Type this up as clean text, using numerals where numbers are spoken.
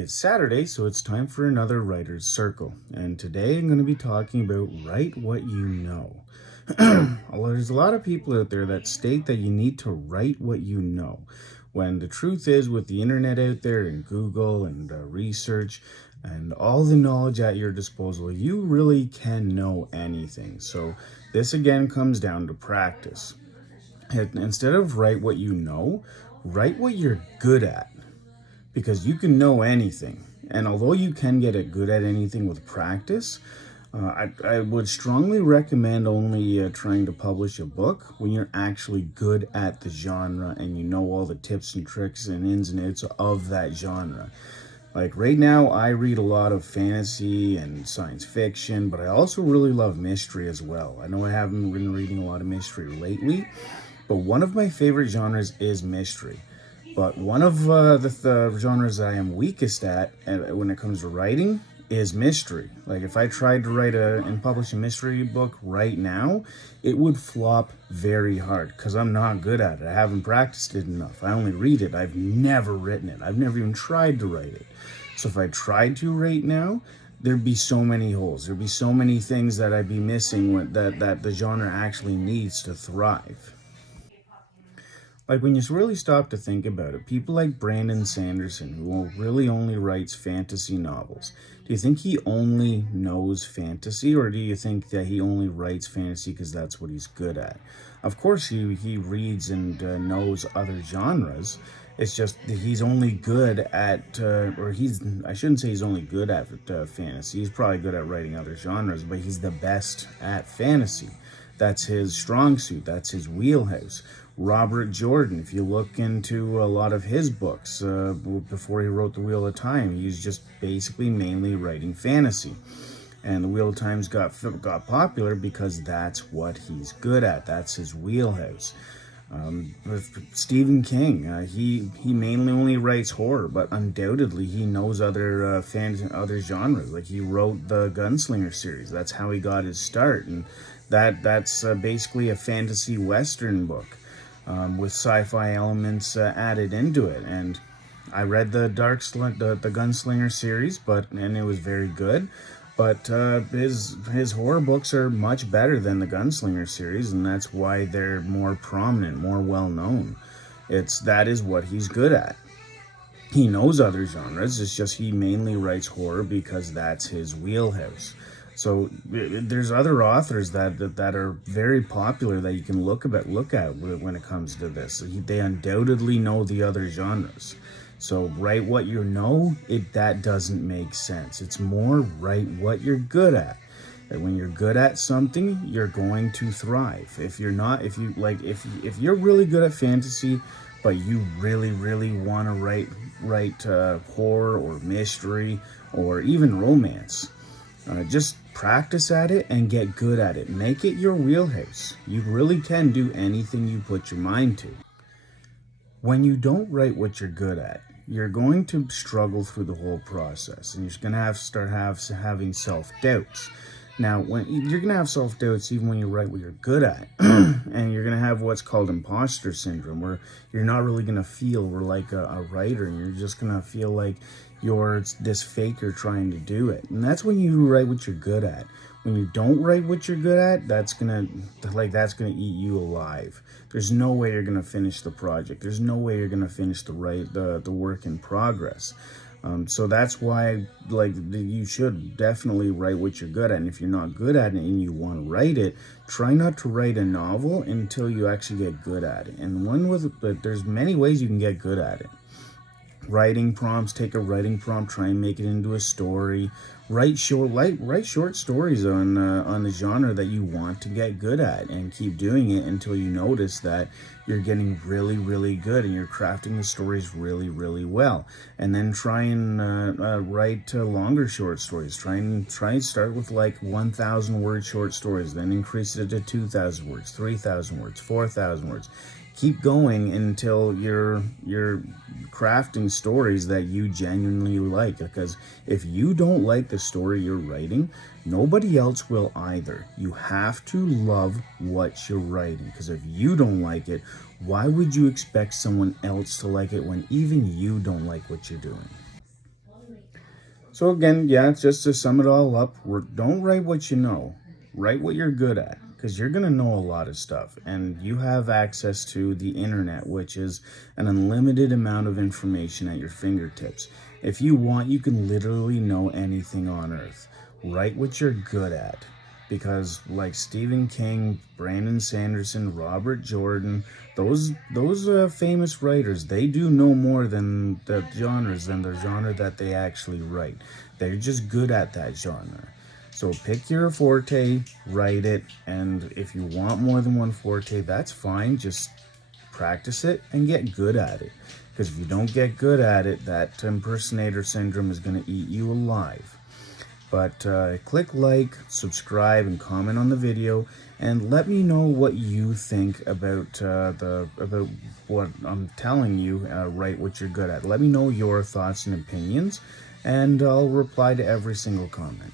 It's Saturday, so it's time for another Writer's Circle. And today I'm going to be talking about write what you know. There's a lot of people out there that state that you need to write what you know, when the truth is, with the internet out there and Google and research and all the knowledge at your disposal, you really can know anything. So this again comes down to practice. And instead of write what you know, write what you're good at. Because you can know anything, and although you can get good at anything with practice, I would strongly recommend only trying to publish a book when you're actually good at the genre and you know all the tips and tricks and ins and outs of that genre. Like right now, I read a lot of fantasy and science fiction, but I also really love mystery as well. I know I haven't been reading a lot of mystery lately, but one of my favorite genres is mystery. But one of the genres I am weakest at when it comes to writing is mystery. Like if I tried to write and publish a mystery book right now, it would flop very hard because I'm not good at it. I haven't practiced it enough. I only read it. I've never written it. I've never even tried to write it. So if I tried to right now, there'd be so many holes. There'd be so many things that I'd be missing that the genre actually needs to thrive. Like when you really stop to think about it, people like Brandon Sanderson, who really only writes fantasy novels, do you think he only knows fantasy, or do you think that he only writes fantasy because that's what he's good at? Of course he reads and knows other genres. It's just that he's only good at, I shouldn't say he's only good at fantasy. He's probably good at writing other genres, but he's the best at fantasy. That's his strong suit. That's his wheelhouse. Robert Jordan, if you look into a lot of his books, before he wrote The Wheel of Time, he's just basically mainly writing fantasy. And The Wheel of Time's got popular because that's what he's good at. That's his wheelhouse. With Stephen King, he mainly only writes horror, but undoubtedly he knows other other genres. Like he wrote the Gunslinger series. That's how he got his start, and that's basically a fantasy western book with sci-fi elements added into it. And I read the Gunslinger series, and it was very good. But his horror books are much better than the Gunslinger series, and that's why they're more prominent, more well-known. That is what he's good at. He knows other genres, it's just he mainly writes horror because that's his wheelhouse. So there's other authors that are very popular that you can look at when it comes to this. They undoubtedly know the other genres. So write what you know, that doesn't make sense. It's more write what you're good at. And when you're good at something, you're going to thrive. If you're really good at fantasy, but you really, really want to write horror or mystery or even romance, just practice at it and get good at it. Make it your wheelhouse. You really can do anything you put your mind to. When you don't write what you're good at, you're going to struggle through the whole process, and you're going to start having self-doubts. Now, when you're going to have self-doubts even when you write what you're good at, and you're going to have what's called imposter syndrome, where you're not really going to feel like a writer, and you're just going to feel like you're this faker trying to do it. And that's when you write what you're good at. When you don't write what you're good at, that's gonna eat you alive. There's no way you're gonna finish the project. There's no way you're gonna finish the work in progress. So that's why you should definitely write what you're good at. And if you're not good at it and you want to write it, try not to write a novel until you actually get good at it. And but there's many ways you can get good at it. Writing prompts, take a writing prompt, try and make it into a story. Write short stories on the genre that you want to get good at, and keep doing it until you notice that you're getting really, really good and you're crafting the stories really, really well. And then try and write longer short stories. Try and start with 1,000 word short stories, then increase it to 2,000 words, 3,000 words, 4,000 words. Keep going until you're crafting stories that you genuinely like, because if you don't like the story you're writing, nobody else will either. You have to love what you're writing, because if you don't like it, why would you expect someone else to like it when even you don't like what you're doing? So again, yeah, just to sum it all up, don't write what you know, write what you're good at, because you're going to know a lot of stuff, and you have access to the internet, which is an unlimited amount of information at your fingertips. If you want, you can literally know anything on earth. Write what you're good at, because like Stephen King, Brandon Sanderson, Robert Jordan, those famous writers, they do know more than the genre that they actually write. They're just good at that genre. So pick your forte, write it, and if you want more than one forte, that's fine. Just practice it and get good at it. Because if you don't get good at it, that impersonator syndrome is going to eat you alive. But click like, subscribe, and comment on the video, and let me know what you think about about what I'm telling you. Write what you're good at. Let me know your thoughts and opinions, and I'll reply to every single comment.